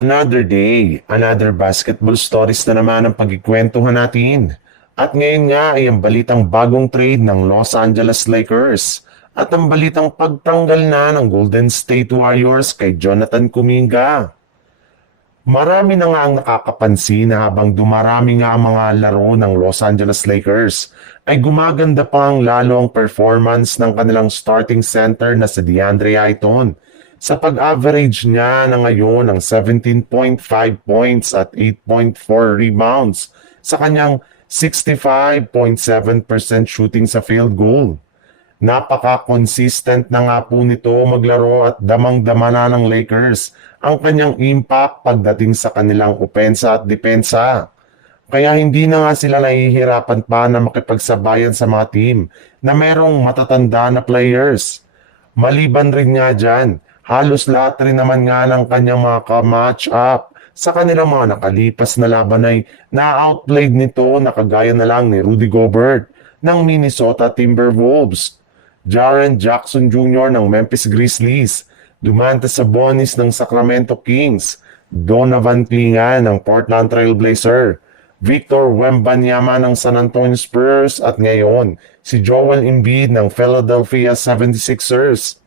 Another day, another basketball stories na naman ang pagkikwentuhan natin. At ngayon nga ay ang balitang bagong trade ng Los Angeles Lakers at ang balitang pagtanggal na ng Golden State Warriors kay Jonathan Kuminga. Marami na nga ang nakakapansin na habang dumarami nga ang mga laro ng Los Angeles Lakers, ay gumaganda pa ang lalo ang performance ng kanilang starting center na si DeAndre Ayton sa pag-average niya na ngayon ng 17.5 points at 8.4 rebounds sa kanyang 65.7% shooting sa field goal. Napaka-consistent na nga po nito maglaro at damang-dama na ng Lakers ang kanyang impact pagdating sa kanilang opensa at depensa. Kaya hindi na nga sila nahihirapan pa na makipagsabayan sa mga team na merong matatanda na players. Maliban rin nga dyan, halos lahat rin naman nga ng kanyang mga ka-match up sa kanilang mga nakalipas na laban ay na-outplayed nito na kagaya na lang ni Rudy Gobert ng Minnesota Timberwolves, Jaren Jackson Jr. ng Memphis Grizzlies, Domantas Sabonis ng Sacramento Kings, Donovan Clingan ng Portland Trail Blazer, Victor Wembanyama ng San Antonio Spurs at ngayon si Joel Embiid ng Philadelphia 76ers.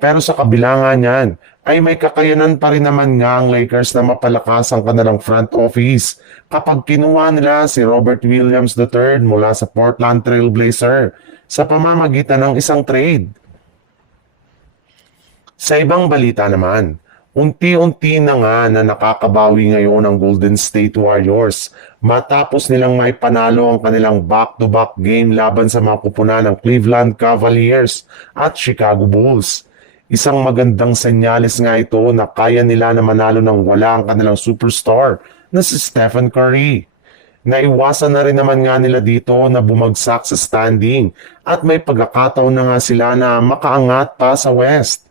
Pero sa kabila nga niyan, ay may kakayanan pa rin naman nga ang Lakers na mapalakas ang kanilang front office kapag kinuha nila si Robert Williams III mula sa Portland Trail Blazer sa pamamagitan ng isang trade. Sa ibang balita naman, unti-unti na nga na nakakabawi ngayon ang Golden State Warriors matapos nilang maipanalo ang kanilang back-to-back game laban sa mga kupunan ng Cleveland Cavaliers at Chicago Bulls. Isang magandang senyales nga ito na kaya nila na manalo ng wala ang kanilang superstar na si Stephen Curry. Naiwasan na rin naman nga nila dito na bumagsak sa standing at may pagkakataon na nga sila na makaangat pa sa West.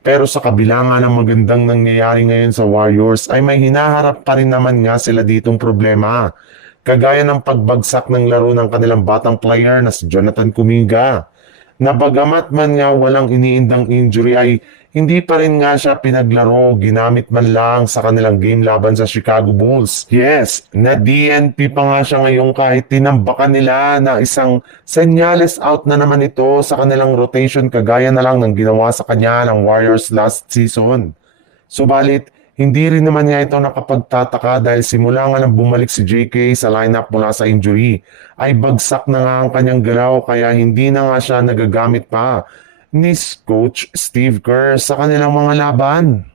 Pero sa kabila nga ng magandang nangyayari ngayon sa Warriors ay may hinaharap pa rin naman nga sila ditong problema. Kagaya ng pagbagsak ng laro ng kanilang batang player na si Jonathan Kuminga. Na bagamat man nga walang iniindang injury ay hindi pa rin nga siya pinaglaro, ginamit man lang sa kanilang game laban sa Chicago Bulls. Yes, na DNP pa nga siya ngayon kahit tinambakan nila na isang senyales out na naman ito sa kanilang rotation kagaya na lang ng ginawa sa kanya ng Warriors last season. Subalit, hindi rin naman niya ito nakapagtataka dahil simula nga nang bumalik si JK sa lineup mula sa injury, ay bagsak na nga ang kanyang galaw kaya hindi na nga siya nagagamit pa ni Coach Steve Kerr sa kanilang mga laban.